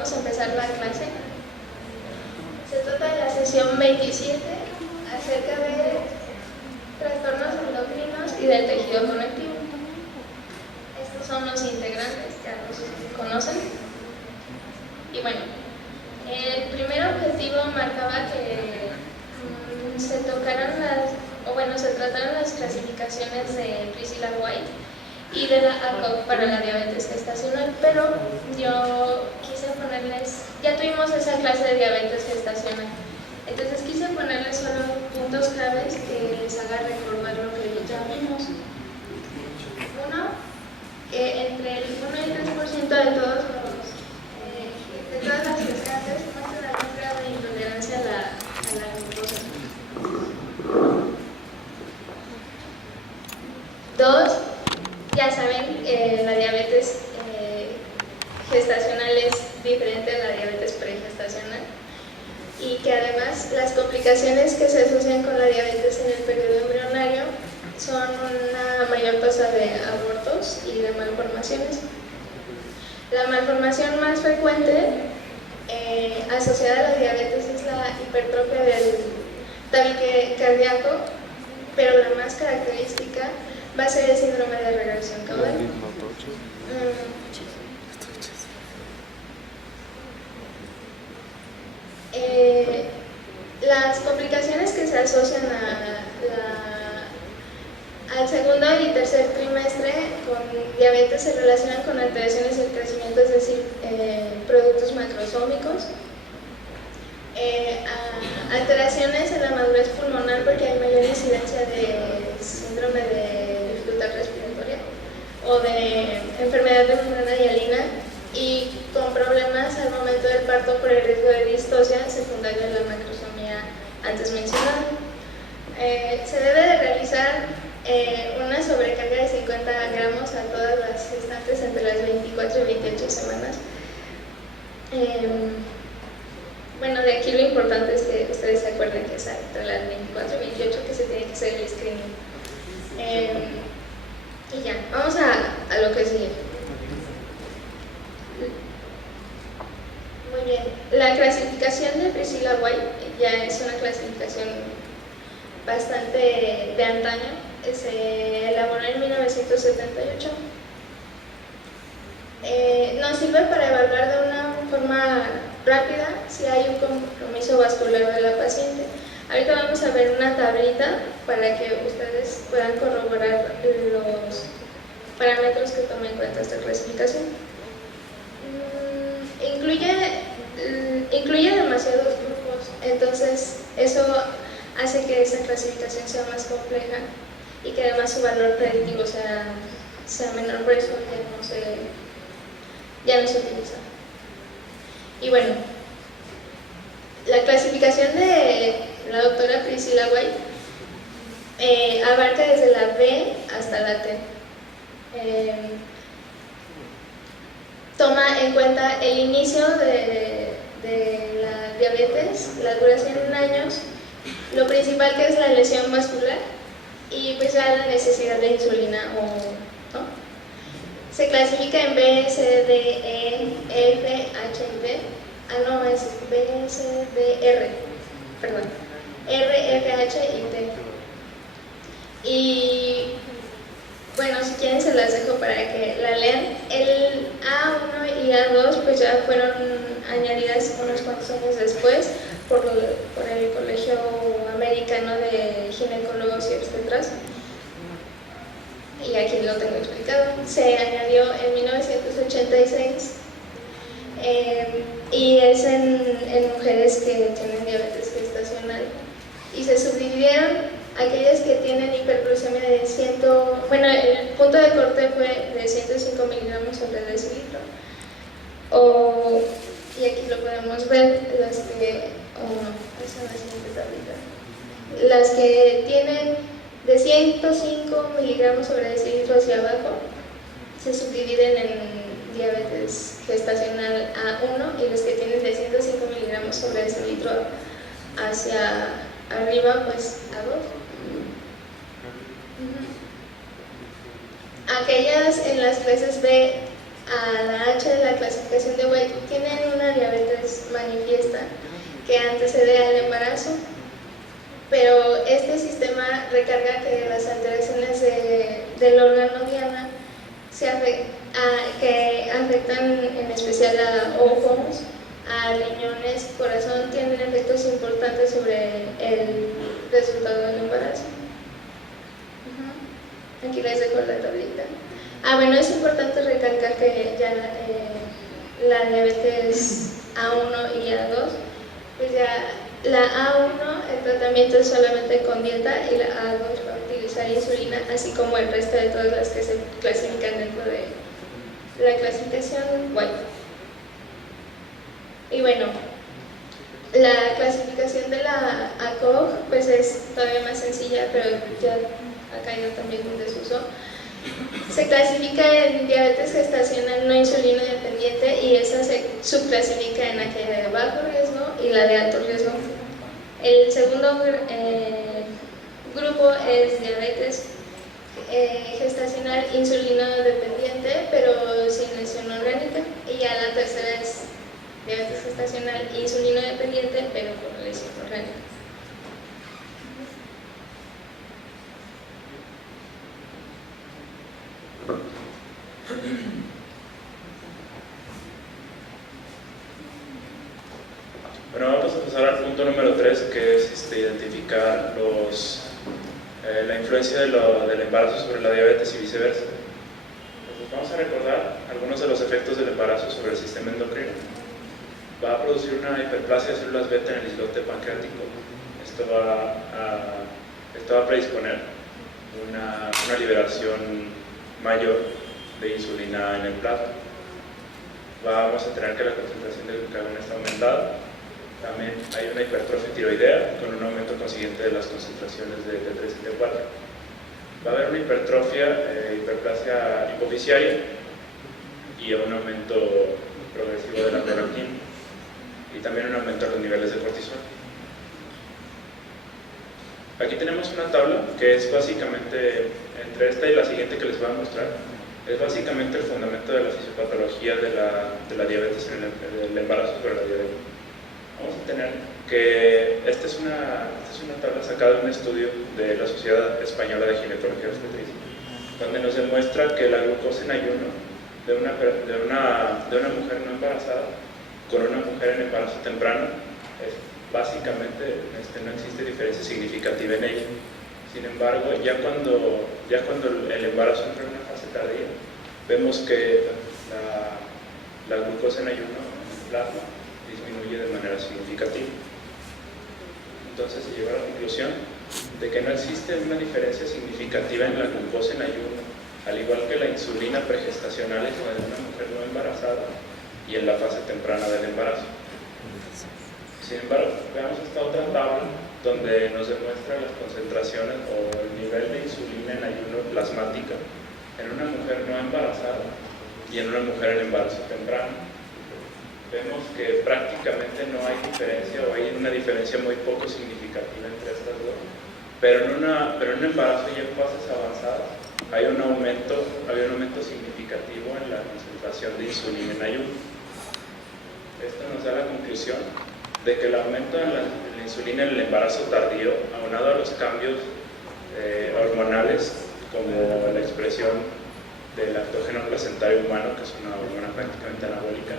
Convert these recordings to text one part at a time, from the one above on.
vamos a empezar la clase. Se trata de la sesión 27 acerca de trastornos endocrinos y del tejido conectivo. Estos son los integrantes, ya los conocen. Y bueno, el primer objetivo marcaba que se trataron las clasificaciones de Priscilla White y de la ACOG para la diabetes gestacional, pero yo quise ponerles, ya tuvimos esa clase de diabetes gestacional, entonces quise ponerles solo puntos claves que les haga recordar lo que ya vimos. Uno, que entre el 1 y el 3% de todas las gestantes muestran algún grado de intolerancia a la glucosa. Dos, ya saben, la diabetes gestacional es diferente a la diabetes pregestacional y que además las complicaciones que se asocian con la diabetes en el periodo embrionario son una mayor tasa de abortos y de malformaciones. La malformación más frecuente asociada a la diabetes es la hipertrofia del tabique cardíaco, pero la más característica va a ser el síndrome de regresión caudal. Las complicaciones que se asocian al segundo y tercer trimestre con diabetes se relacionan con alteraciones del crecimiento, es decir, productos macrosómicos, alteraciones en la madurez pulmonar porque hay mayor incidencia de síndrome de dificultad respiratoria o de enfermedad de membrana hialina y con problemas al momento del parto por el riesgo de distosia secundaria a la macrosomía antes mencionada. Se debe de realizar una sobrecarga de 50 gramos a todas las gestantes entre las 24 y 28 semanas. Bueno, de aquí lo importante es que ustedes se acuerden que es entre las 24 y 28 que se tiene que hacer el screening. Y ya, vamos a lo que sigue. Muy bien, la clasificación de Priscilla White ya es una clasificación bastante de antaño, se elaboró en 1978. Nos sirve para evaluar de una forma rápida si hay un compromiso vascular de la paciente. Ahorita vamos a ver una tablita para que ustedes puedan corroborar los parámetros que toma en cuenta esta clasificación. Incluye demasiados grupos, entonces eso hace que esta clasificación sea más compleja y que además su valor predictivo sea menor, por eso ya no se utiliza. Y bueno, la clasificación de la doctora Priscilla White abarca desde la B hasta la T. Toma en cuenta el inicio de la diabetes, la duración en años, lo principal que es la lesión vascular y pues ya la necesidad de insulina ¿no? Se clasifica en B, C, D, E, F, H y T. No, es B, C, D, R, perdón, R, F, H y T. Y bueno, si quieren se las dejo para que la lean. El A1 y A2 pues ya fueron añadidas unos cuantos años después por el Colegio Americano de Ginecólogos y Obstetras. Y aquí lo tengo explicado. Se añadió en 1986 y es en mujeres que tienen diabetes gestacional. Y se subdividieron aquellas que tienen hiperglucemia de el punto de corte fue de 105 miligramos sobre decilitro. Y aquí lo podemos ver, las que tienen de 105 miligramos sobre decilitro hacia abajo se subdividen en diabetes gestacional A1 y los que tienen de 105 miligramos sobre decilitro hacia arriba pues A2. Aquellas en las clases B A la H de la clasificación de White tienen una diabetes manifiesta que antecede al embarazo, pero este sistema recarga que las alteraciones del órgano diana que afectan en especial a ojos, a riñones, corazón, tienen efectos importantes sobre el resultado del embarazo. Aquí les dejo la tablita. Bueno, es importante recalcar que ya la diabetes A1 y A2, pues ya la A1 el tratamiento es solamente con dieta y la A2 va a utilizar insulina, así como el resto de todas las que se clasifican dentro de la clasificación White. Y bueno, la clasificación de la ACOG pues es todavía más sencilla, pero ya ha caído también en desuso. Se clasifica en diabetes gestacional no insulino dependiente y esa se subclasifica en aquella de bajo riesgo y la de alto riesgo. El segundo grupo es diabetes gestacional insulino dependiente pero sin lesión orgánica, y ya la tercera es diabetes gestacional insulino dependiente pero con lesión orgánica. Bueno, vamos a pasar al punto número 3, que es identificar la influencia del embarazo sobre la diabetes y viceversa. Entonces, vamos a recordar algunos de los efectos del embarazo sobre el sistema endocrino. Va a producir una hiperplasia de células beta en el islote pancreático. Esto va a predisponer una liberación mayor de insulina en el plasma. Vamos a tener que la concentración de glucagón está aumentada. También hay una hipertrofia tiroidea con un aumento consiguiente de las concentraciones de T3 y T4. Va a haber una hiperplasia hipofisiaria y un aumento progresivo de la prolactina, y también un aumento de los niveles de cortisol. Aquí tenemos una tabla que es básicamente, entre esta y la siguiente que les voy a mostrar, es básicamente el fundamento de la fisiopatología de la diabetes en el embarazo sobre la diabetes. Vamos a tener que esta es una tabla sacada de un estudio de la Sociedad Española de Ginecología y Obstetricia, donde nos demuestra que la glucosa en ayuno de una mujer no embarazada con una mujer en embarazo temprano, básicamente no existe diferencia significativa en ella. Sin embargo, ya cuando el embarazo entra en una fase tardía, vemos que la glucosa en ayuno en el plasma disminuye de manera significativa. Entonces se llega a la conclusión de que no existe una diferencia significativa en la glucosa en ayuno, al igual que la insulina pregestacional en una mujer no embarazada y en la fase temprana del embarazo. Sin embargo, veamos esta otra tabla donde nos demuestra las concentraciones o el nivel de insulina en ayuno plasmática en una mujer no embarazada y en una mujer en embarazo temprano. Vemos que prácticamente no hay diferencia, o hay una diferencia muy poco significativa entre estas dos, pero en un embarazo ya en fases avanzadas hay un aumento significativo en la concentración de insulina en ayuno. Esto nos da la conclusión de que el aumento de la insulina en el embarazo tardío, aunado a los cambios hormonales como la expresión del lactógeno placentario humano, que es una hormona prácticamente anabólica,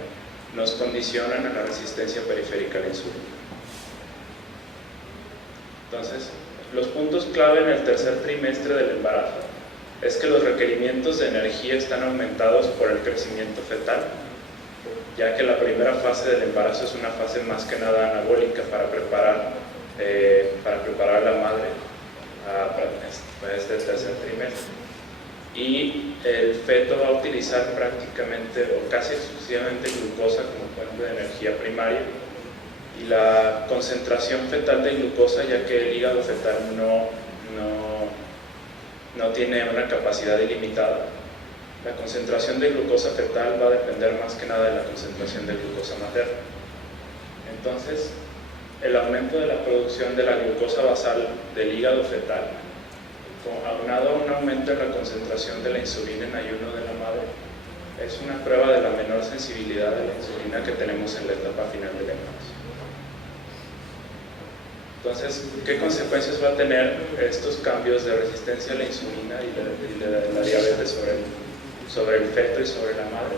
nos condicionan a la resistencia periférica a la insulina. Entonces, los puntos clave en el tercer trimestre del embarazo es que los requerimientos de energía están aumentados por el crecimiento fetal, ya que la primera fase del embarazo es una fase más que nada anabólica para preparar a la madre para este tercer trimestre. Y el feto va a utilizar prácticamente o casi exclusivamente glucosa como fuente de energía primaria, y la concentración fetal de glucosa, ya que el hígado fetal no tiene una capacidad ilimitada, la concentración de glucosa fetal va a depender más que nada de la concentración de glucosa materna. Entonces, el aumento de la producción de la glucosa basal del hígado fetal, aunado a un aumento en la concentración de la insulina en ayuno de la madre, es una prueba de la menor sensibilidad de la insulina que tenemos en la etapa final del embarazo. Entonces, ¿qué consecuencias va a tener estos cambios de resistencia a la insulina y de la diabetes sobre el feto y sobre la madre?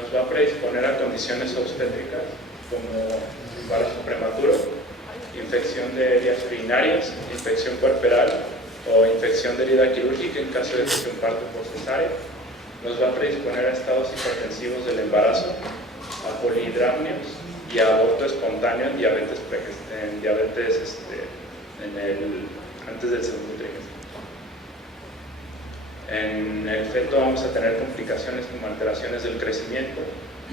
Nos va a predisponer a condiciones obstétricas como embarazo prematuro, infección de vías urinarias, infección puerperal o infección de herida quirúrgica en caso de que sea un parto por cesárea. Nos va a predisponer a estados hipertensivos del embarazo, a polihidramnios y a aborto espontáneo en diabetes antes del segundo trimestre. En el feto vamos a tener complicaciones como alteraciones del crecimiento,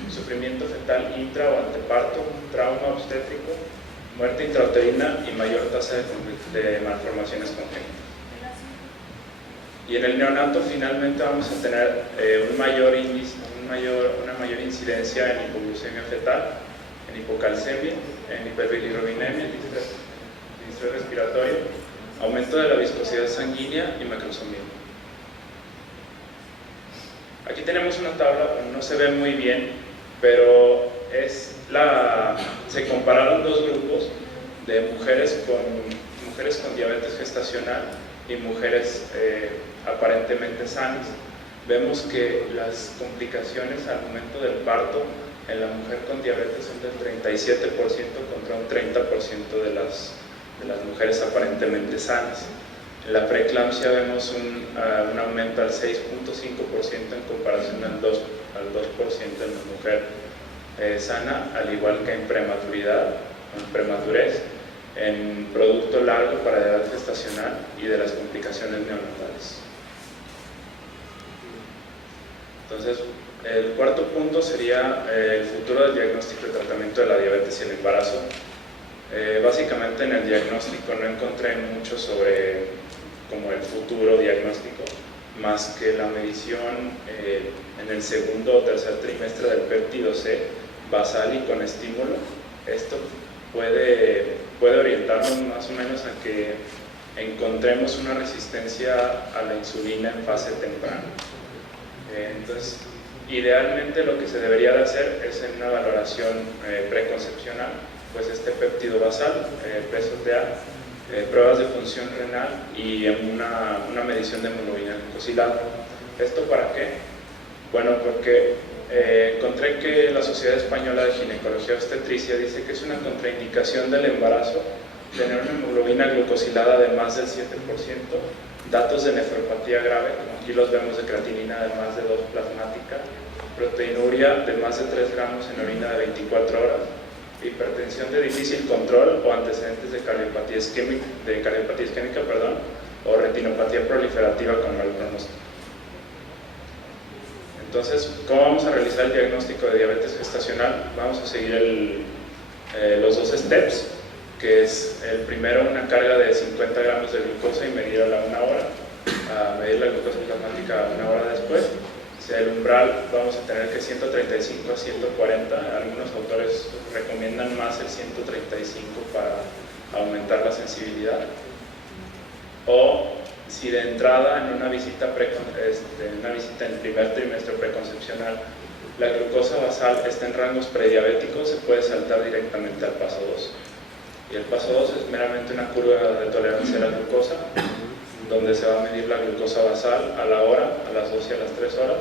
sufrimiento fetal intra o anteparto, trauma obstétrico, muerte intrauterina y mayor tasa de malformaciones congénitas. Y en el neonato finalmente vamos a tener una mayor incidencia en hipoglucemia fetal, en hipocalcemia, en hiperbilirrubinemia, en distrés respiratorio, aumento de la viscosidad sanguínea y macrosomía. Aquí tenemos una tabla, no se ve muy bien, pero se compararon dos grupos de mujeres con diabetes gestacional y mujeres aparentemente sanas. Vemos que las complicaciones al momento del parto en la mujer con diabetes son del 37% contra un 30% de las mujeres aparentemente sanas. En la preeclampsia vemos un aumento al 6.5% en comparación al 2% en la mujer sana, al igual que en prematuridad, en prematurez, en producto largo para edad gestacional y de las complicaciones neonatales. Entonces, el cuarto punto sería el futuro del diagnóstico y tratamiento de la diabetes y el embarazo. Básicamente en el diagnóstico no encontré mucho sobre como el futuro diagnóstico, más que la medición en el segundo o tercer trimestre del péptido C basal y con estímulo. Esto puede orientarnos más o menos a que encontremos una resistencia a la insulina en fase temprana. Entonces, idealmente lo que se debería de hacer es en una valoración preconcepcional, pues este péptido basal, pesos de A, pruebas de función renal y una medición de hemoglobina glucosilada. ¿Esto para qué? Bueno, porque encontré que la Sociedad Española de Ginecología y Obstetricia dice que es una contraindicación del embarazo tener una hemoglobina glucosilada de más del 7%, datos de nefropatía grave, como aquí los vemos de creatinina de más de 2 plasmática, proteinuria de más de 3 gramos en orina de 24 horas, hipertensión de difícil control o antecedentes de cardiopatía isquémica, o retinopatía proliferativa con mal pronóstico. Entonces, ¿cómo vamos a realizar el diagnóstico de diabetes gestacional? Vamos a seguir los dos steps, que es el primero, una carga de 50 gramos de glucosa y medir a la 1 hora, medir la glucosa plasmática 1 hora después. El umbral vamos a tener que 135 a 140, algunos autores recomiendan más el 135 para aumentar la sensibilidad. O si de entrada en una visita en el primer trimestre preconcepcional la glucosa basal está en rangos prediabéticos, se puede saltar directamente al paso 2. Y el paso 2 es meramente una curva de tolerancia a la glucosa, donde se va a medir la glucosa basal a la hora, a las 2 y a las 3 horas.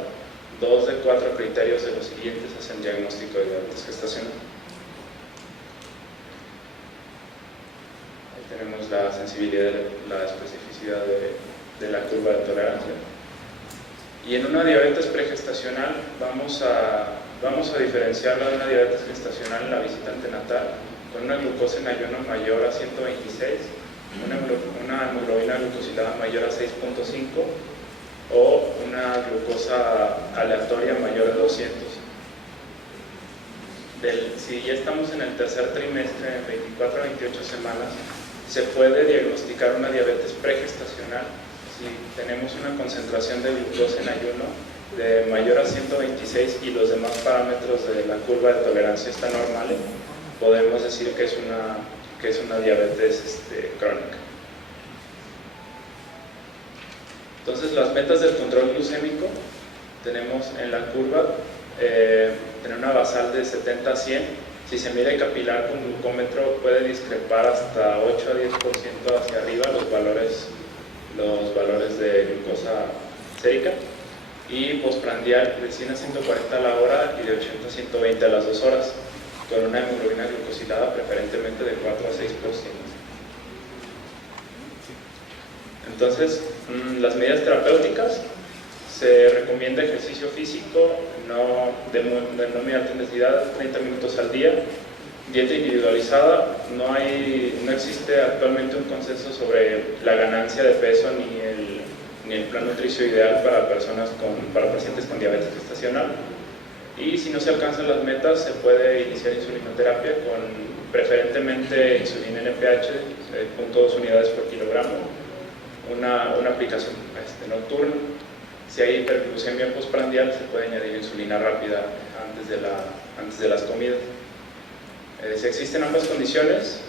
2 de 4 criterios de los siguientes hacen diagnóstico de diabetes gestacional. Ahí tenemos la sensibilidad, la especificidad de la curva de tolerancia. Y en una diabetes pregestacional vamos a diferenciarla de una diabetes gestacional en la visita antenatal con una glucosa en ayuno mayor a 126, una hemoglobina glucosilada mayor a 6.5 o una glucosa aleatoria mayor de 200. Si ya estamos en el tercer trimestre, en 24 a 28 semanas, se puede diagnosticar una diabetes pregestacional si tenemos una concentración de glucosa en ayuno de mayor a 126 y los demás parámetros de la curva de tolerancia están normales. Podemos decir que es una diabetes crónica. Entonces, las metas del control glucémico tenemos en la curva tener una basal de 70 a 100. Si se mide capilar con glucómetro puede discrepar hasta 8 a 10% hacia arriba los valores de glucosa sérica, y postprandial de 100 a 140 a la hora y de 80 a 120 a las 2 horas, con una hemoglobina glucosilada preferentemente de 4 a 6%. Entonces, las medidas terapéuticas: se recomienda ejercicio físico de no muy alta intensidad, 30 minutos al día, dieta individualizada. No existe actualmente un consenso sobre la ganancia de peso ni el plan nutricio ideal para pacientes con diabetes gestacional. Y si no se alcanzan las metas, se puede iniciar insulinoterapia con preferentemente insulina NPH, 0.2 unidades por kilogramo, una aplicación nocturna. Si hay hiperglucemia postprandial, se puede añadir insulina rápida antes de las comidas. Si existen ambas condiciones,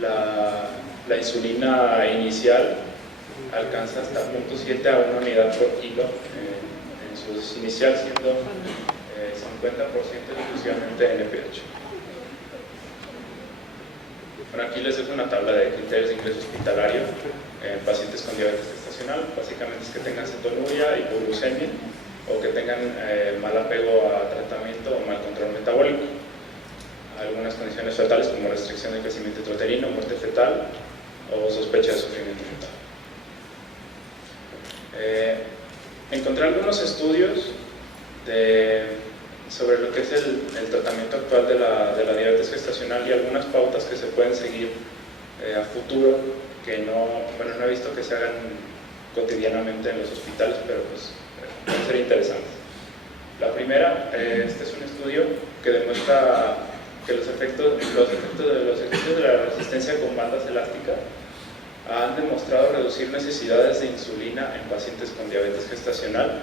la insulina inicial alcanza hasta 0.7 a 1 unidad por kilo en su dosis inicial, siendo 50% exclusivamente NPH. Bueno, aquí les dejo una tabla de criterios de ingreso hospitalario en pacientes con diabetes gestacional. Básicamente es que tengan cetonuria, hipoglucemia, o que tengan mal apego a tratamiento o mal control metabólico. Algunas condiciones fetales como restricción del crecimiento intrauterino, muerte fetal o sospecha de sufrimiento fetal. Encontré algunos estudios sobre lo que es el tratamiento actual de la diabetes gestacional y algunas pautas que se pueden seguir a futuro, que no he visto que se hagan cotidianamente en los hospitales, pero pues pueden ser interesantes. La primera, este es un estudio que demuestra que los efectos de la resistencia con bandas elásticas han demostrado reducir necesidades de insulina en pacientes con diabetes gestacional.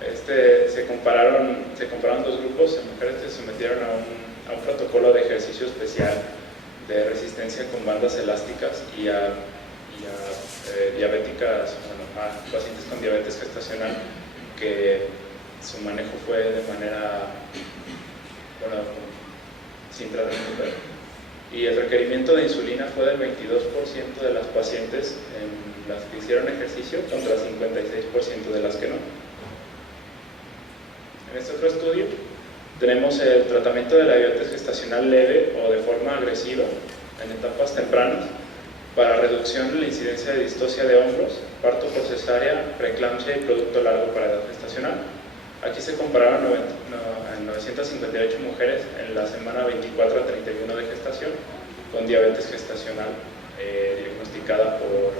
Se compararon dos grupos, mujeres que se sometieron a un protocolo de ejercicio especial de resistencia con bandas elásticas y a pacientes con diabetes gestacional, que su manejo fue de manera sin tratamiento, y el requerimiento de insulina fue del 22% de las pacientes en las que hicieron ejercicio contra 56% de las que no. En este otro estudio tenemos el tratamiento de la diabetes gestacional leve o de forma agresiva en etapas tempranas para reducción de la incidencia de distocia de hombros, parto por cesárea, preeclampsia y producto largo para edad gestacional. Aquí se compararon 958 mujeres en la semana 24 a 31 de gestación con diabetes gestacional diagnosticada por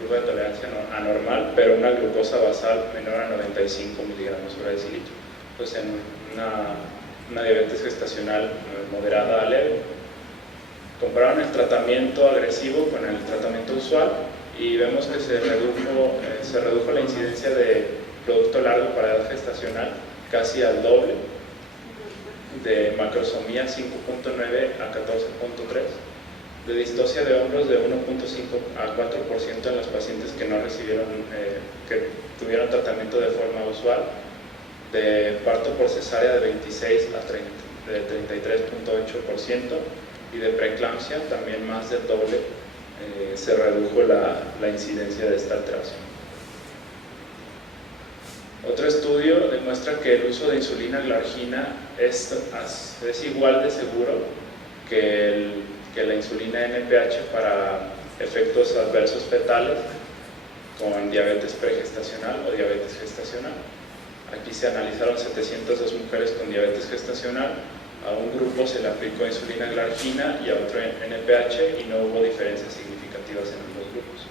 curva de tolerancia anormal, pero una glucosa basal menor a 95 miligramos por decilitro. Pues en una diabetes gestacional moderada a leve. Compararon el tratamiento agresivo con el tratamiento usual y vemos que se redujo la incidencia de producto largo para edad gestacional casi al doble, de macrosomía 5.9 a 14.3, de distocia de hombros de 1.5 a 4% en los pacientes que no recibieron, que tuvieron tratamiento de forma usual, de parto por cesárea de 26 a 33.8%, y de preeclampsia también más del doble. Se redujo la incidencia de esta alteración. Otro estudio demuestra que el uso de insulina glargina es igual de seguro que la insulina NPH para efectos adversos fetales con diabetes pregestacional o diabetes gestacional. Aquí se analizaron 702 mujeres con diabetes gestacional. A un grupo se le aplicó insulina glargina y a otro NPH, y no hubo diferencias significativas en ambos grupos.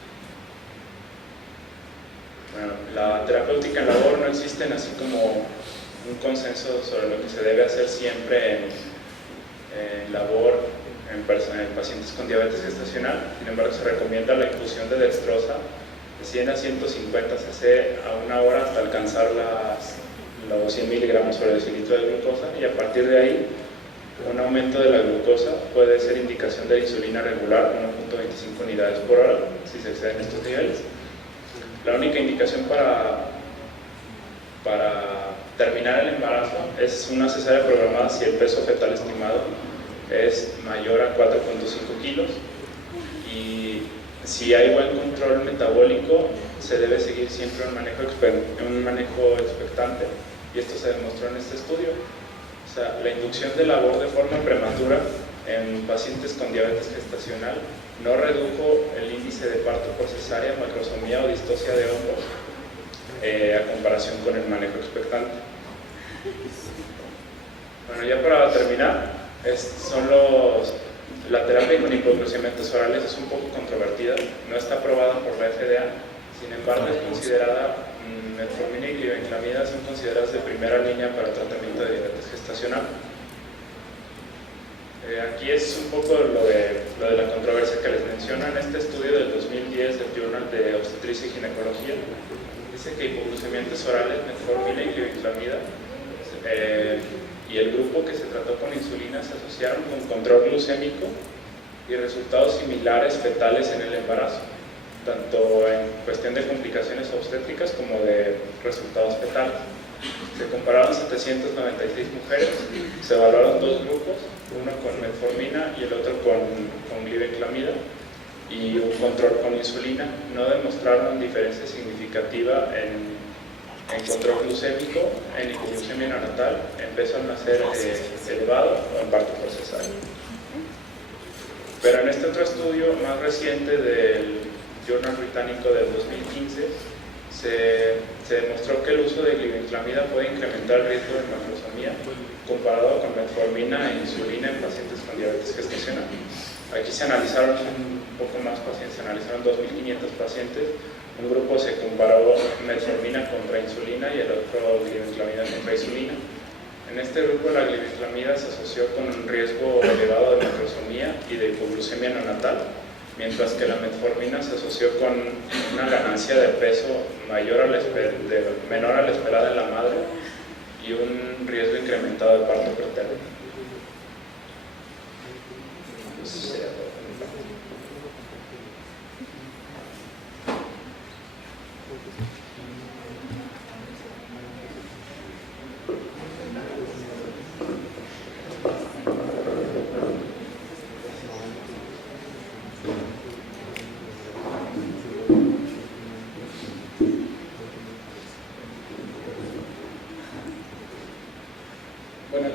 Bueno, la terapéutica en labor no existen así como un consenso sobre lo que se debe hacer siempre en labor en pacientes con diabetes gestacional. Sin embargo, se recomienda la infusión de dextrosa de 100 a 150 cc a una hora hasta alcanzar los 100 miligramos por decilitro de glucosa, y a partir de ahí un aumento de la glucosa puede ser indicación de insulina regular, 1.25 unidades por hora si se exceden estos niveles. La única indicación para terminar el embarazo es una cesárea programada si el peso fetal estimado es mayor a 4.5 kilos, y si hay buen control metabólico se debe seguir siempre un manejo expectante, y esto se demostró en este estudio. O sea, la inducción de labor de forma prematura en pacientes con diabetes gestacional no redujo el índice de parto por cesárea, macrosomía o distocia de hombros a comparación con el manejo expectante. Bueno, ya para terminar, la terapia con hipoglucemiantes orales es un poco controvertida, no está aprobada por la FDA, sin embargo es considerada, metformina y glibenclamida son consideradas de primera línea para tratamiento de diabetes gestacional. Aquí es un poco lo de la controversia que les menciono en este estudio del 2010 del Journal de Obstetricia y Ginecología. Dice que hipoglucemiantes orales, metformina y glibenclamida y el grupo que se trató con insulina se asociaron con control glucémico y resultados similares fetales en el embarazo, tanto en cuestión de complicaciones obstétricas como de resultados fetales. Se compararon 796 mujeres, se evaluaron dos grupos, uno con metformina y el otro con glibenclamida, y un control con insulina. No demostraron diferencia significativa en control glucémico, en hipoglucemia neonatal, en peso al nacer elevado o en parto por cesárea. Pero en este otro estudio más reciente del Journal británico del 2015 se demostró que el uso de glibenclamida puede incrementar el riesgo de macrosomía comparado con metformina e insulina en pacientes con diabetes gestacional. Aquí se analizaron un poco más pacientes, se analizaron 2.500 pacientes. Un grupo se comparó metformina contra insulina y el otro glibenclamida contra insulina. En este grupo la glibenclamida se asoció con un riesgo elevado de macrosomía y de hipoglucemia neonatal, mientras que la metformina se asoció con una ganancia de peso menor a la esperada en la madre y un riesgo incrementado de parto preterno. Bueno,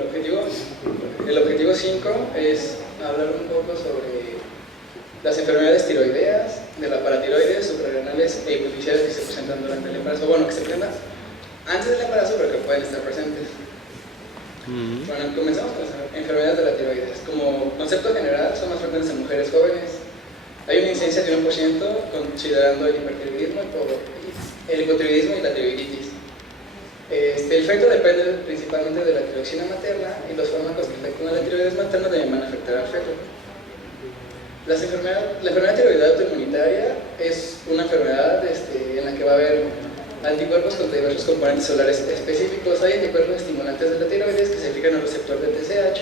el objetivo 5 es hablar un poco sobre las enfermedades tiroideas, de la paratiroides, suprarrenales e hipoficiales que se presentan durante el embarazo, bueno, que se presentan antes del embarazo, pero que pueden estar presentes. Bueno, comenzamos con las enfermedades de la tiroides. Como concepto general, son más frecuentes en mujeres jóvenes. Hay una incidencia de 1% considerando el hipertiroidismo, el hipotiroidismo y la tiroiditis. El efecto depende principalmente de la tiroxina materna, y los fármacos que afectan a la tiroides materna también van a afectar al feto. La enfermedad tiroidea autoinmunitaria es una enfermedad en la que va a haber anticuerpos contra diversos componentes celulares específicos. Hay anticuerpos estimulantes de la tiroides que se fijan al receptor de TSH,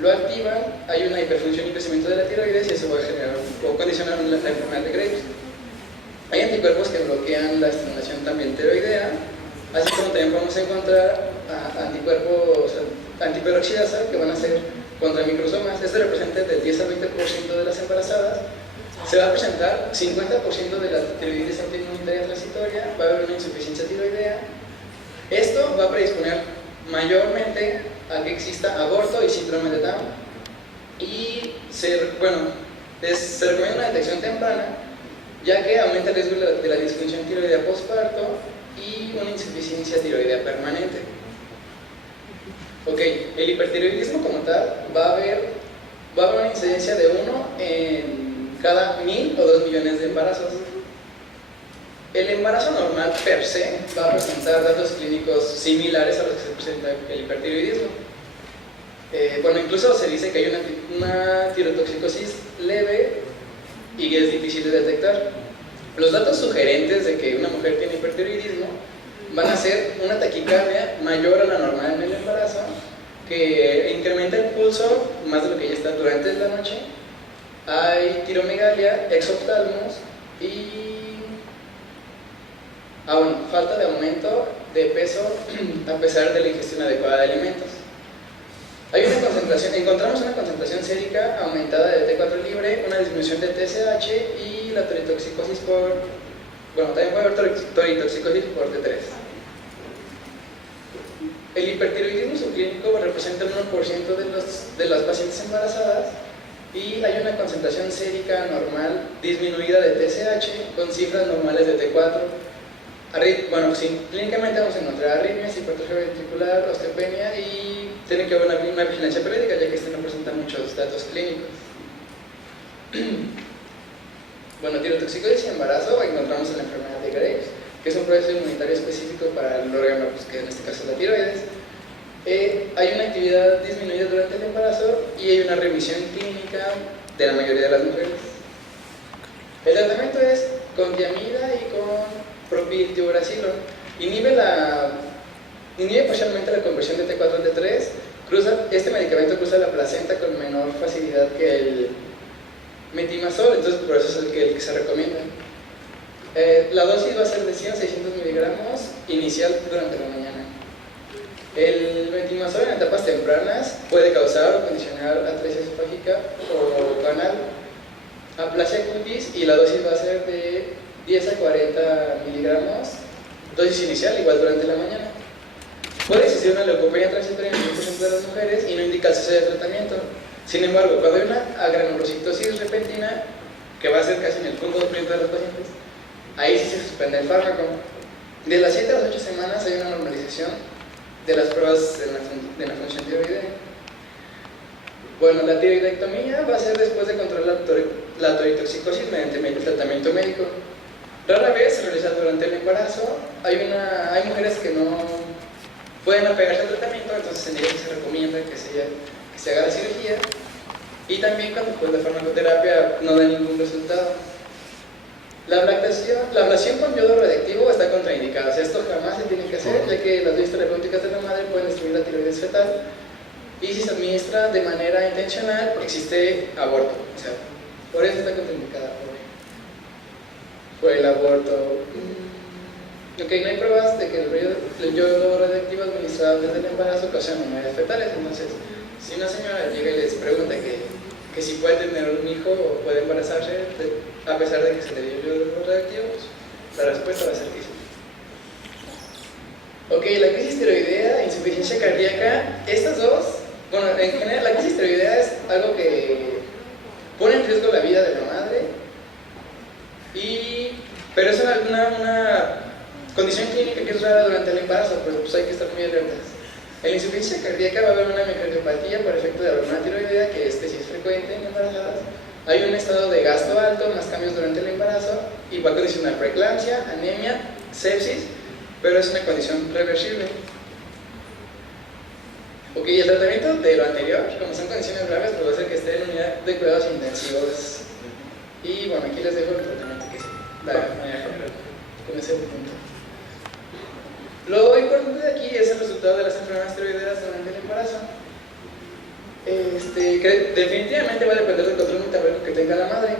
lo activan, hay una hiperfunción y crecimiento de la tiroides y eso va a generar o condicionar la enfermedad de Graves. Hay anticuerpos que bloquean la estimulación también tiroidea, así como también podemos encontrar anticuerpos antiperoxidasa que van a ser contra microsomas. Este representa del 10 al 20% de las embarazadas. Se va a presentar 50% de la tiroiditis autoinmunitaria transitoria, va a haber una insuficiencia tiroidea. Esto va a predisponer mayormente a que exista aborto y síndrome de Down. Y se recomienda una detección temprana, ya que aumenta el riesgo de la disfunción tiroidea postparto y una insuficiencia tiroidea permanente. Ok, el hipertiroidismo como tal va a haber una incidencia de 1 en cada 1000 o 2 millones de embarazos. El embarazo normal per se va a presentar datos clínicos similares a los que se presenta el hipertiroidismo. Incluso se dice que hay una tirotoxicosis leve y que es difícil de detectar. Los datos sugerentes de que una mujer tiene hipertiroidismo van a ser una taquicardia mayor a la normal en el embarazo, que incrementa el pulso más de lo que ya está durante la noche. Hay tiromegalia, exoftalmos y Bueno, falta de aumento de peso a pesar de la ingestión adecuada de alimentos. Encontramos una concentración sérica aumentada de T4 libre, una disminución de TSH y la toritoxicosis también puede haber toritoxicosis por T3. El hipertiroidismo subclínico representa el 1% de las pacientes embarazadas y hay una concentración sérica normal disminuida de TSH con cifras normales de T4. Clínicamente vamos a encontrar arritmias, hipertrofia ventricular, osteopenia y tiene que haber una vigilancia periódica, ya que este no presenta muchos datos clínicos. Tirotoxicosis y embarazo, encontramos en la enfermedad de Graves, que es un proceso inmunitario específico para el órgano, que en este caso es la tiroides. Hay una actividad disminuida durante el embarazo y hay una remisión clínica de la mayoría de las mujeres. El tratamiento es con tiamida y con propiltiuracilo. Inhibe parcialmente la conversión de T4 a T3. Este medicamento cruza la placenta con menor facilidad que el metimazol, entonces por eso es el que se recomienda. La dosis va a ser de 100 a 600 miligramos inicial durante la mañana. El metimazol en etapas tempranas puede causar o condicionar atresia esofágica o canal, aplasia cutis, y la dosis va a ser de 10 a 40 miligramos, dosis inicial igual durante la mañana. Puede existir una leucopenia transitoria en el 1% de las mujeres y no indica el cese de tratamiento. Sin embargo, cuando hay una agranulocitosis repentina, que va a ser casi en el 1% de los pacientes, ahí sí se suspende el fármaco. De las 7 a las 8 semanas hay una normalización de las pruebas de la función tiroidea. La tiroidectomía va a ser después de controlar la toritoxicosis mediante el tratamiento médico. Rara vez se realiza durante el embarazo. Hay mujeres que no pueden apegarse al tratamiento, entonces en ellas se recomienda que se haga la cirugía. Y también cuando la farmacoterapia no da ningún resultado. La ablación con yodo radiactivo está contraindicada. O sea, esto jamás se tiene que hacer, ya que las dosis terapéuticas de la madre pueden destruir la tiroides fetal. Y si se administra de manera intencional, existe aborto. O sea, por eso está contraindicada por el aborto. No hay pruebas de que el yodo radioactivo administrado desde el embarazo causa anomalias fetales. Entonces, si una señora llega y les pregunta que si puede tener un hijo o puede embarazarse a pesar de que se le dio el yodo radioactivo, la respuesta va a ser que sí. La crisis tiroidea, insuficiencia cardíaca, estas dos, en general la crisis tiroidea es algo que pone en riesgo la vida de la madre, pero es una condición clínica que es rara durante el embarazo, pero pues hay que estar muy alertas. En la insuficiencia cardíaca va a haber una miocardiopatía por efecto de la hormona tiroidea, que sí es frecuente en embarazadas. Hay un estado de gasto alto, más cambios durante el embarazo, y va a condicionar preeclampsia, anemia, sepsis, pero es una condición reversible. El tratamiento de lo anterior, como son condiciones graves, pues va a ser que esté en unidad de cuidados intensivos. Y aquí les dejo el tratamiento que se da con ese punto. Lo importante de aquí es el resultado de las enfermedades tiroideas durante el embarazo. Que definitivamente va a depender del control metabólico que tenga la madre.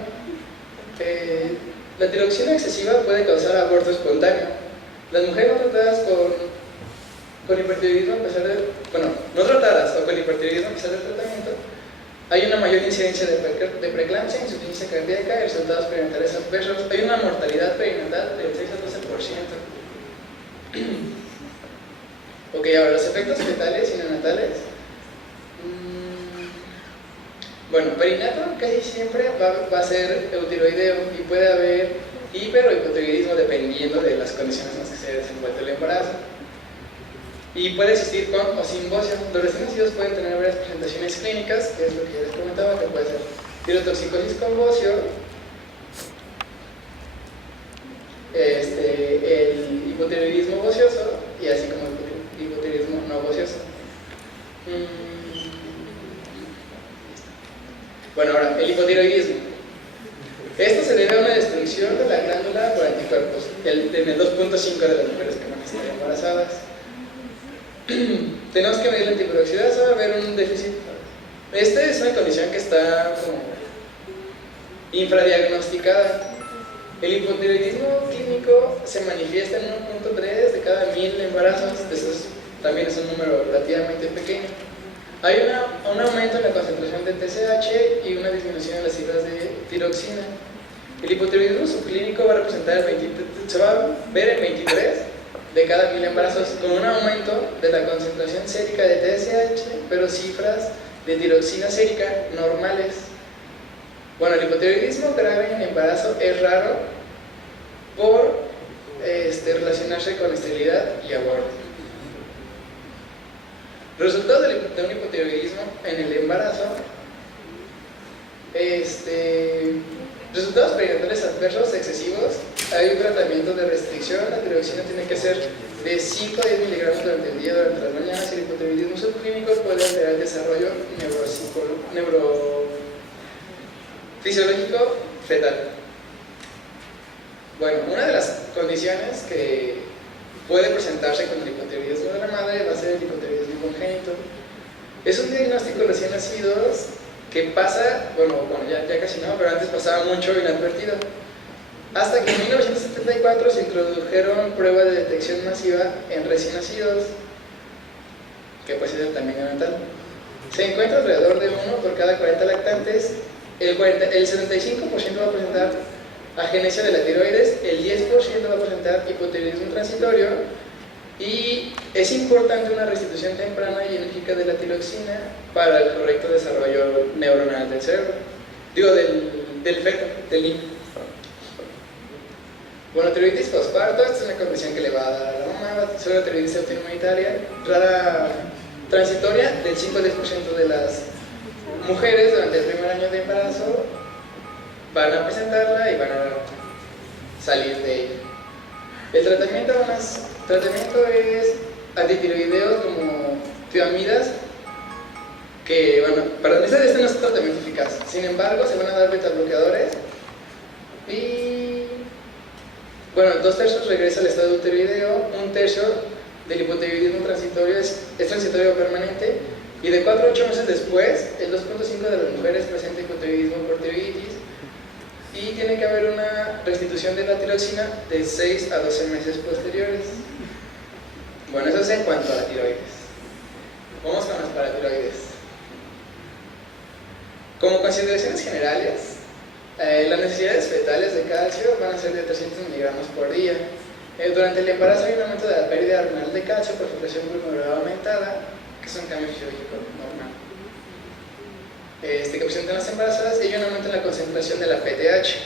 La tiroxina excesiva puede causar aborto espontáneo. Las mujeres no tratadas con hipertiroidismo, no tratadas o con hipertiroidismo a pesar del tratamiento, hay una mayor incidencia de preeclampsia, insuficiencia cardíaca y resultados perinatales adversos. Hay una mortalidad perinatal del 6 a 12%. Ahora los efectos fetales y neonatales. Perinato casi siempre va a ser eutiroideo y puede haber hiper o hipotiroidismo dependiendo de las condiciones en las que se desenvuelve el embarazo. Y puede existir con o sin bocio. Los recién nacidos pueden tener varias presentaciones clínicas, que es lo que ya les comentaba, que puede ser tirotoxicosis con bocio, el hipotiroidismo bocioso y así como el hipotiroidismo no bocioso. Ahora, el hipotiroidismo. Esto se debe a una destrucción de la glándula por anticuerpos, en el 2.5 de las mujeres que van a estar embarazadas. Tenemos que medir la antiperoxidasa, va a haber un déficit. Esta es una condición que está como infradiagnosticada. El hipotiroidismo clínico se manifiesta en 1.3 de cada 1000 embarazos, también es un número relativamente pequeño. Hay un aumento en la concentración de TSH y una disminución en las cifras de tiroxina. El hipotiroidismo subclínico va a representar se va a ver en 23 de cada 1000 embarazos, con un aumento de la concentración sérica de TSH, pero cifras de tiroxina sérica normales. Bueno, el hipotiroidismo grave en embarazo es raro por relacionarse con esterilidad y aborto. Resultados de un hipotiroidismo en el embarazo, resultados perinatales adversos excesivos. Hay un tratamiento de restricción, la tiroxina tiene que ser de 5 a 10 miligramos durante el día, durante las mañanas. El hipotiroidismo subclínico puede alterar el desarrollo neurofisiológico fetal. Bueno, una de las condiciones que puede presentarse con el hipotiroidismo de la madre va a ser el hipotiroidismo congénito. Es un diagnóstico recién nacidos que pasa, bueno, ya casi no, pero antes pasaba mucho inadvertido. Hasta que en 1974 se introdujeron pruebas de detección masiva en recién nacidos, que pues es el tamaño neonatal. Se encuentra alrededor de 1 por cada 40 lactantes. El 75% va a presentar agenesia de la tiroides, el 10% va a presentar hipotiroidismo transitorio, y es importante una restitución temprana y enérgica de la tiroxina para el correcto desarrollo neuronal del cerebro, del feto, del niño. Bueno, tiroiditis postparto, esta es una condición que le va a dar a la mamá, va a ser una tiroiditis autoinmunitaria, rara, transitoria, del 5 al 10% de las mujeres durante el primer año de embarazo van a presentarla y van a salir de ella. El tratamiento es antitiroideos como tiroamidas, que, bueno, perdón, este no es un tratamiento eficaz. Sin embargo, se van a dar betabloqueadores y, bueno, 2/3 regresa al estado tiroideo, 1/3 del hipotiroidismo transitorio es transitorio permanente, y de 4 a 8 meses después, el 2.5 de las mujeres presenta hipotiroidismo por tiroiditis, y tiene que haber una restitución de la tiroxina de 6 a 12 meses posteriores. Bueno, eso es en cuanto a la tiroides. Vamos con las paratiroides. Como consideraciones generales, las necesidades fetales de calcio van a ser de 300 miligramos por día. Durante el embarazo hay un aumento de la pérdida renal de calcio por filtración glomerular aumentada, que es un cambio fisiológico normal. Que presentan las embarazadas, y hay un aumento en la concentración de la PTH.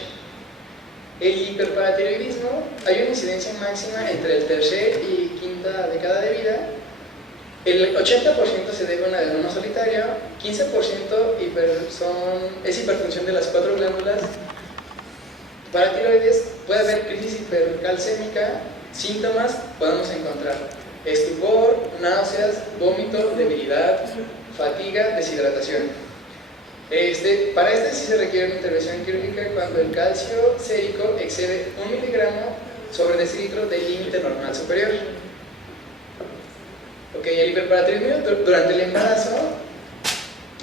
El hiperparatiroidismo, hay una incidencia máxima entre el tercer y quinta década de vida. El 80% se debe a un adenoma solitario, 15% es hiperfunción de las 4 glándulas paratiroides. Puede haber crisis hipercalcémica. Síntomas podemos encontrar estupor, náuseas, vómito, debilidad, fatiga, deshidratación. Para sí se requiere una intervención quirúrgica cuando el calcio sérico excede 1 miligramo sobre decilitro del límite normal superior. El hiperparatiroidismo durante el embarazo,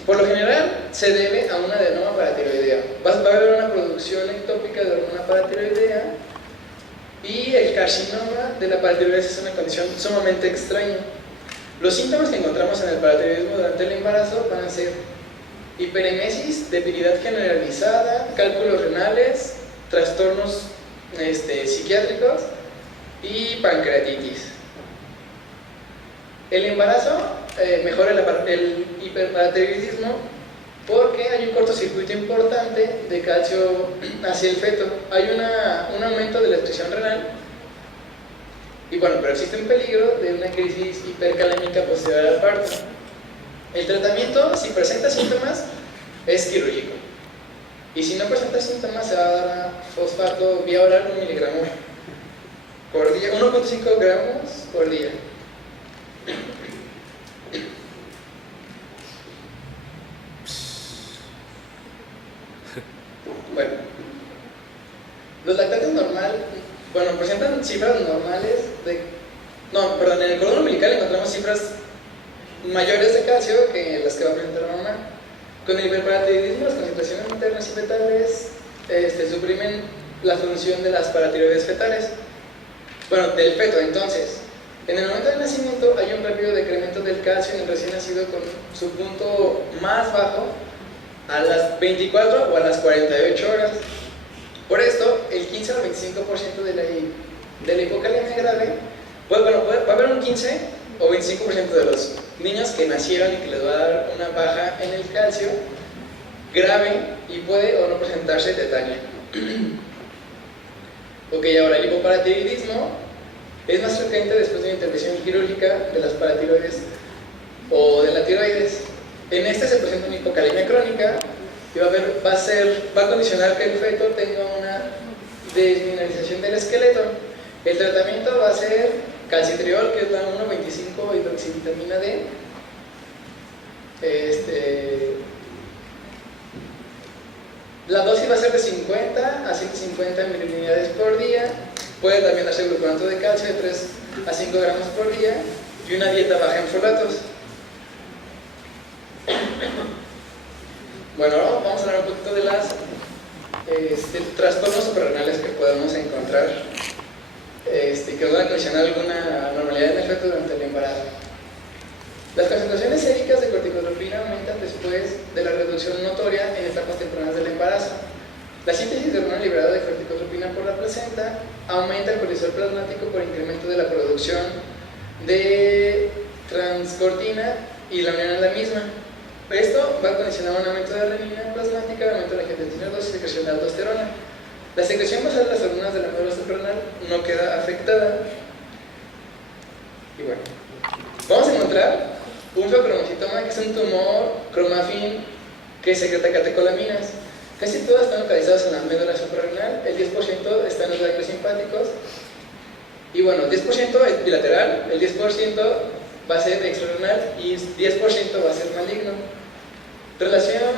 por lo general, se debe a una adenoma paratiroidea. Va a haber una producción ectópica de hormona paratiroidea, y el carcinoma de la paratiroides es una condición sumamente extraña. Los síntomas que encontramos en el paratiroidismo durante el embarazo van a ser hiperemesis, debilidad generalizada, cálculos renales, trastornos psiquiátricos y pancreatitis. El embarazo mejora el hiperparatiroidismo porque hay un cortocircuito importante de calcio hacia el feto. Hay un aumento de la excreción renal, y bueno, pero existe un peligro de una crisis hipercalémica posterior al parto. El tratamiento, si presenta síntomas, es quirúrgico, y si no presenta síntomas, se va a dar fosfato vía oral 1 miligramo por día, 1.5 gramos por día. Bueno, los lactantes presentan cifras normales en el cordón umbilical encontramos cifras mayores de calcio que las que va a presentar la mamá. Con el hiperparatiroidismo, las concentraciones maternas y fetales suprimen la función de las paratiroides fetales. Bueno, del feto. Entonces, en el momento del nacimiento hay un rápido decremento del calcio en el recién nacido con su punto más bajo a las 24 o a las 48 horas. Por esto, el 15 al 25% de la hipocalemia grave, va a haber un 15 o 25% de los niños que nacieron y que les va a dar una baja en el calcio grave y puede o no presentarse tetania. Ok, ahora el hipoparatiroidismo es más frecuente después de una intervención quirúrgica de las paratiroides o de la tiroides. En este se presenta una hipocalemia crónica y va a condicionar que el feto tenga una desmineralización del esqueleto. El tratamiento va a ser calcitriol, que es la 1,25 hidroxivitamina D. La dosis va a ser de 50 a 150 miliunidades por día. Puede también darse gluconato de calcio de 3 a 5 gramos por día y una dieta baja en folatos. Bueno, ahora vamos a hablar un poquito de las trastornos suprarrenales que podemos encontrar que van a condicionar alguna anormalidad en el feto durante el embarazo. Las concentraciones séricas de corticotropina aumentan después de la reducción notoria en etapas tempranas del embarazo. La síntesis de hormona liberada de corticotropina por la placenta aumenta el cortisol plasmático por incremento de la producción de transcortina y la unión en la misma. Esto va a condicionar un aumento de la renina plasmática, aumento de la angiotensina 2 y secreción de aldosterona. La secreción basal de las hormonas de la médula suprarrenal no queda afectada. Y bueno, vamos a encontrar un feocromocitoma, que es un tumor cromafin que secreta catecolaminas. Casi todas están localizadas en la médula suprarrenal, el 10% está en los ganglios simpáticos. Y bueno, 10% es bilateral, el 10% va a ser extrarrenal y 10% va a ser maligno. Relación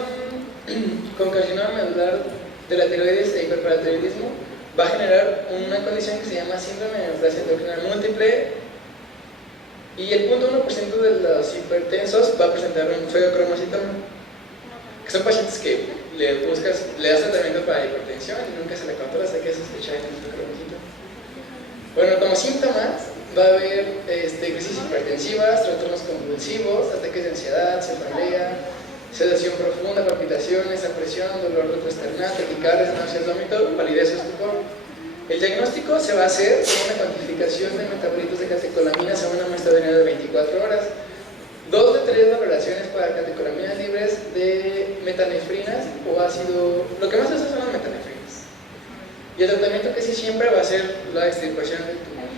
con carcinoma medular de la tiroides e hiperparatiroidismo va a generar una condición que se llama síndrome de neoplasia endocrinal múltiple, y el 0.1% de los hipertensos va a presentar un feocromocitoma, que son pacientes que le das tratamiento para hipertensión y nunca se le controla hasta que sospecha en el feocromocitoma. Bueno, como síntomas va a haber crisis hipertensivas, trastornos convulsivos, ataques de ansiedad, cefalea, sedación profunda, palpitaciones, presión, dolor retroesternal, taquicardias, náuseas, vómito, palidez o estupor. El diagnóstico se va a hacer con una cuantificación de metabolitos de catecolaminas a una muestra de orina de 24 horas, 2 de 3 valoraciones para catecolaminas libres de metanefrinas o ácido. Lo que más se usa son las metanefrinas. Y el tratamiento que sí siempre va a ser la extirpación del tumor.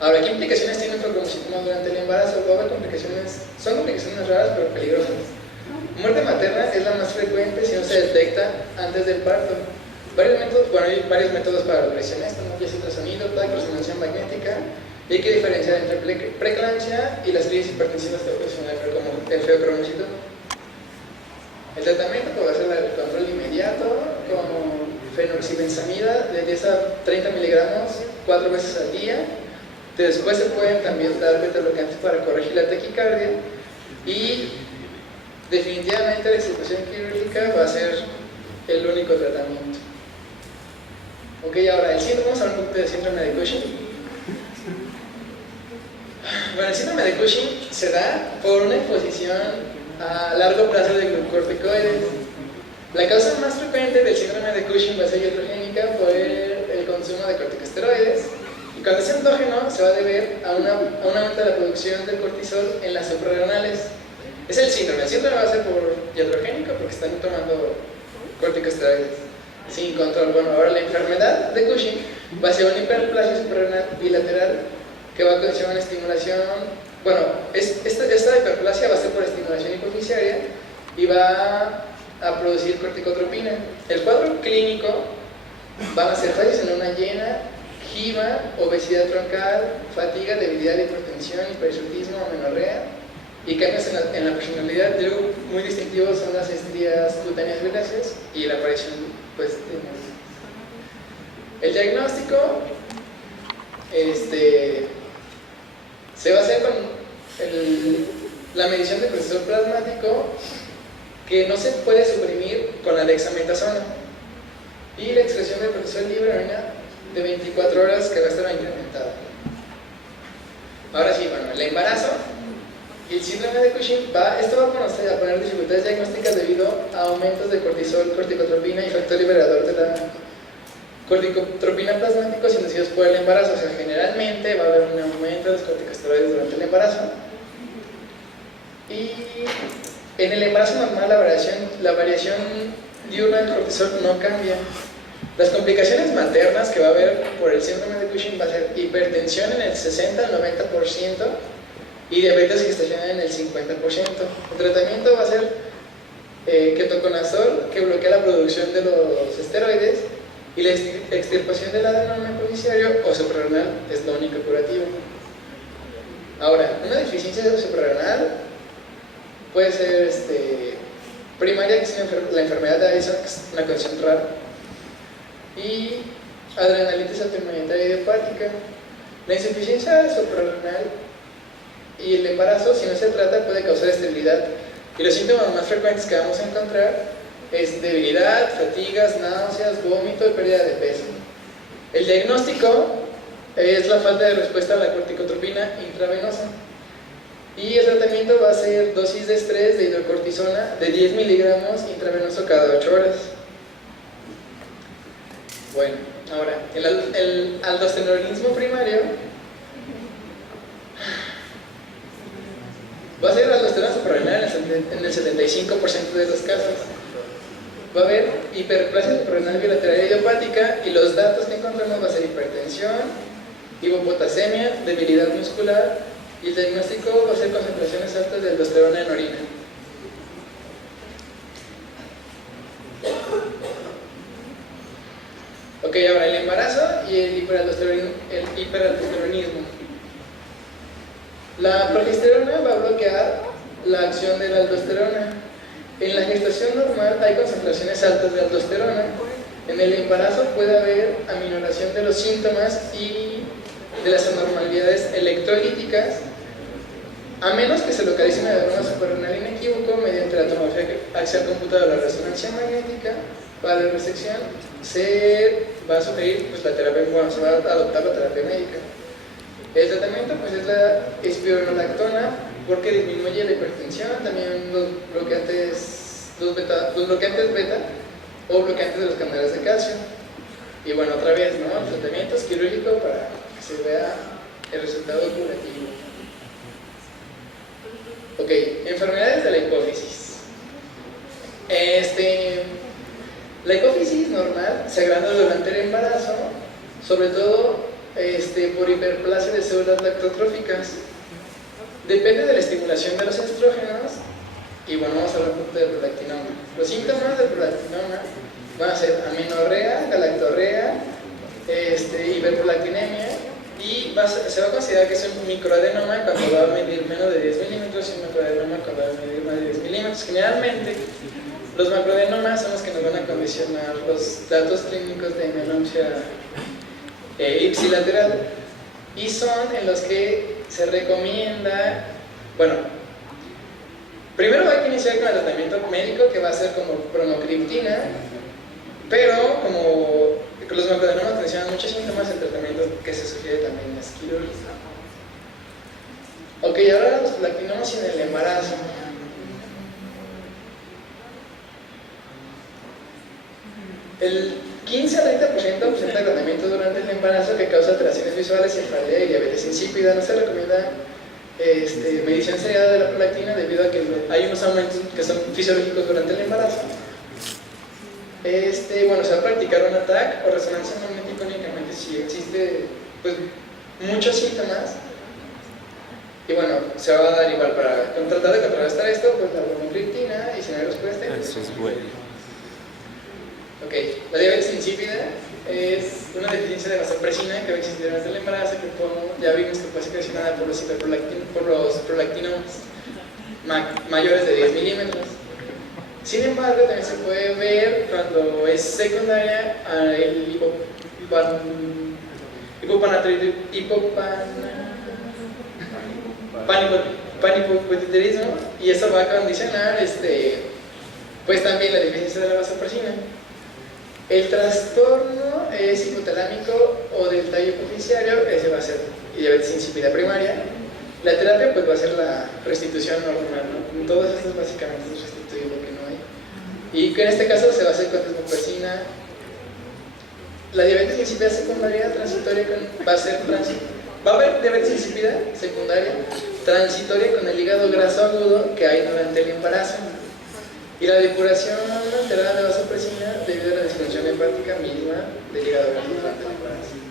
Ahora, ¿qué implicaciones tiene un feocromocitoma durante el embarazo? Va a haber complicaciones, son complicaciones raras pero peligrosas. Muerte materna es la más frecuente si no se detecta antes del parto. Hay varios métodos para localizar esto, ¿no? Ya sea ultrasonido, TAC, resonancia magnética, y hay que diferenciar entre preeclampsia y las crisis hipertensivas que ocasionan el feocromocitoma. El tratamiento puede ser el control inmediato con fenoxibenzamida de 10 a 30 miligramos 4 veces al día. Después se pueden también dar beta-bloqueantes para corregir la taquicardia, y definitivamente la extirpación quirúrgica va a ser el único tratamiento. Ok, ahora vamos a hablar un poquito del síndrome de Cushing. Bueno, el síndrome de Cushing se da por una exposición a largo plazo de glucorticoides. La causa más frecuente del síndrome de Cushing va a ser iatrogénica por el consumo de corticosteroides. Y cuando es endógeno se va a deber a un aumento de la producción del cortisol en las suprarrenales. Es el síndrome va a ser por iatrogénico porque están tomando corticosteroides sin control. Bueno, ahora la enfermedad de Cushing va a ser una hiperplasia suprarrenal bilateral que va a condicionar una estimulación. Bueno, esta hiperplasia va a ser por estimulación hipoficiaria y va a producir corticotropina. El cuadro clínico van a ser fallos en luna llena, giba, obesidad troncal, fatiga, debilidad, hipertensión, hipersutismo, amenorrea y cambios en la personalidad. Algo muy distintivo son las estrías cutáneas violáceas y la aparición el diagnóstico se va a hacer con la medición de cortisol plasmático, que no se puede suprimir con la dexametasona. y la expresión del cortisol libre de 24 horas que va a estar incrementada. Ahora sí, bueno, el embarazo y el síndrome de Cushing, esto va a poner dificultades diagnósticas debido a aumentos de cortisol, corticotropina y factor liberador de la corticotropina plasmáticos inducidos por el embarazo. O sea, generalmente va a haber un aumento de los corticosteroides durante el embarazo. Y en el embarazo normal la variación diurna del cortisol no cambia. Las complicaciones maternas que va a haber por el síndrome de Cushing va a ser hipertensión en el 60 al 90% y diabetes gestacional en el 50%. El tratamiento va a ser ketoconazol, que bloquea la producción de los esteroides, y la extirpación del adenoma hipoficiario o suprarrenal es lo único curativo. Ahora, una deficiencia suprarrenal puede ser primaria, que es la enfermedad de Addison, que es una condición rara, y adrenalitis autoinmunitaria idiopática. La insuficiencia suprarrenal y el embarazo, si no se trata, puede causar esterilidad, y los síntomas más frecuentes que vamos a encontrar es debilidad, fatigas, náuseas, vómito y pérdida de peso. El diagnóstico es la falta de respuesta a la corticotropina intravenosa, y el tratamiento va a ser dosis de estrés de hidrocortisona de 10 miligramos intravenoso cada 8 horas. Bueno, ahora, el aldosteronismo primario va a ser aldosterona suprarrenal en el 75% de los casos. Va a haber hiperplasia suprarrenal bilateral idiopática, y los datos que encontramos va a ser hipertensión, hipopotasemia, debilidad muscular, y el diagnóstico va a ser concentraciones altas de aldosterona en orina. Ok, ahora el embarazo y el hiperaldosteronismo. La progesterona va a bloquear la acción de la aldosterona. En la gestación normal hay concentraciones altas de aldosterona. En el embarazo puede haber aminoración de los síntomas y de las anormalidades electrolíticas, a menos que se localice una adenoma suprarrenal inequívoco mediante la tomografía axial computada o la resonancia magnética. Para la resección se va a sugerir la terapia, se va a adoptar la terapia médica. El tratamiento es la espironolactona, porque disminuye la hipertensión, también los bloqueantes beta o bloqueantes de los canales de calcio. Y bueno, otra vez, ¿no? El tratamiento es quirúrgico para que se vea el resultado curativo. Ok, enfermedades de la hipófisis. La hipófisis normal se agranda durante el embarazo, sobre todo por hiperplasia de células lactotróficas. Depende de la estimulación de los estrógenos. Y bueno, vamos a hablar un poco de prolactinoma. Los síntomas del prolactinoma van a ser amenorrea, galactorrea, hiperprolactinemia, y se va a considerar que es un microadenoma cuando va a medir menos de 10 milímetros y un macroadenoma cuando va a medir más de 10 milímetros. Generalmente, los macroadenomas son los que nos van a condicionar los datos clínicos de menopsia ipsilateral, y son en los que se recomienda, bueno, primero hay que iniciar con el tratamiento médico, que va a ser como bromocriptina, pero como los macroadenomas condicionan muchos síntomas, el tratamiento que se sugiere también es quirúrgico. Ok, ahora los prolactinomas en el embarazo. El 15 al 30% presenta agotamiento durante el embarazo, que causa alteraciones visuales, cefalea y diabetes insípida. No se recomienda medición seriada de la prolactina debido a que hay unos aumentos que son fisiológicos durante el embarazo. Bueno, se va a practicar un ATAC o resonancia magnética únicamente si existe muchos síntomas. Y bueno, se va a dar igual para tratar de contrarrestar esto, la bromocriptina, y si no hay respuesta. Eso es bueno. Ok, la diabetes insípida es una deficiencia de vasopresina que va a existir durante el embarazo, que ya vimos que puede ser ocasionada por los prolactinomas mayores de 10 milímetros. Sin embargo, también se puede ver cuando es secundaria el panhipotiroidismo, y eso va a condicionar pues también la deficiencia de la vasopresina. El trastorno es hipotalámico o del tallo epifisiario, ese va a ser diabetes insípida primaria. La terapia pues va a ser la restitución normal, ¿no? Todos estos básicamente es restituir lo que no hay. Y que en este caso se va a hacer con desmopersina. La diabetes insípida secundaria transitoria va a ser va a haber diabetes insípida secundaria transitoria con el hígado graso agudo que hay durante el embarazo. Y la depuración alterada de vasopresina debido a la disfunción hepática misma del hígado graso durante el embarazo.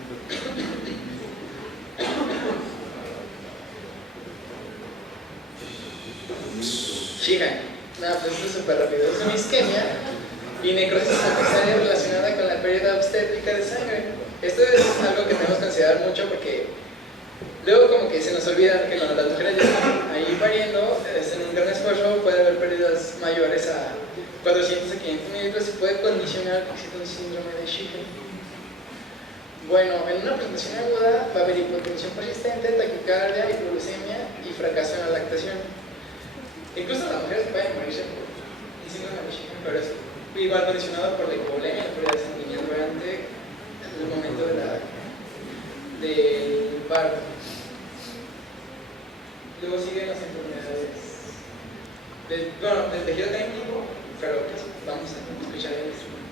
Sheehan. No, pues esto es súper rápido. Es una isquemia y necrosis hepática relacionada con la pérdida obstétrica de sangre. Esto es algo que tenemos que considerar mucho porque luego como que se nos olvida que cuando las mujeres ya están ahí pariendo, en un gran esfuerzo puede haber pérdidas mayores a 400 a 500 mililitros y puede condicionar que exista un síndrome de Sheehan. Bueno, en una presentación aguda va a haber hipotensión persistente, taquicardia, hipoglucemia y fracaso en la lactación. Incluso las mujeres pueden morirse por síndrome de Sheehan, pero es igual condicionado por la hipovolemia, la pérdida de sanguínea durante el momento del parto. Luego siguen las enfermedades del tejido técnico, pero pues vamos a escuchar el instrumento.